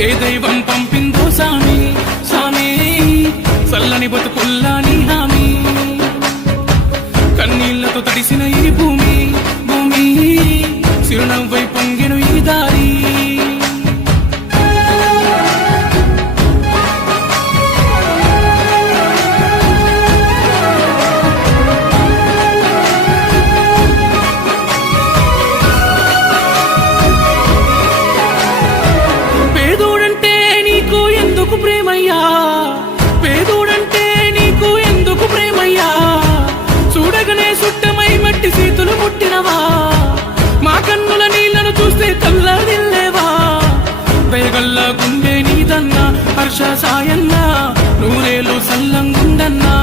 ఏ దైవం పంపిందో సామి సామి చల్లని బతుకుల్లాని హామీ కన్నీళ్లతో తడిసిన ఈ భూమి భూమి చిరునవ్వై పొంగెను ఈ దారి పేదోడంటే నీకు ఎందుకు ప్రేమయ్యా పేదోడంటే నీకు ఎందుకు ప్రేమయ్యా చూడగనే సుట్టమై మట్టి చేతులు ముట్టినవా మా కన్నుల నీళ్లను చూస్తే కల్లాదిల్లేవా దయగల్లా గుండె నీదన్నా హర్ష సాయన్నా నూరేలు సల్లంగుండన్నా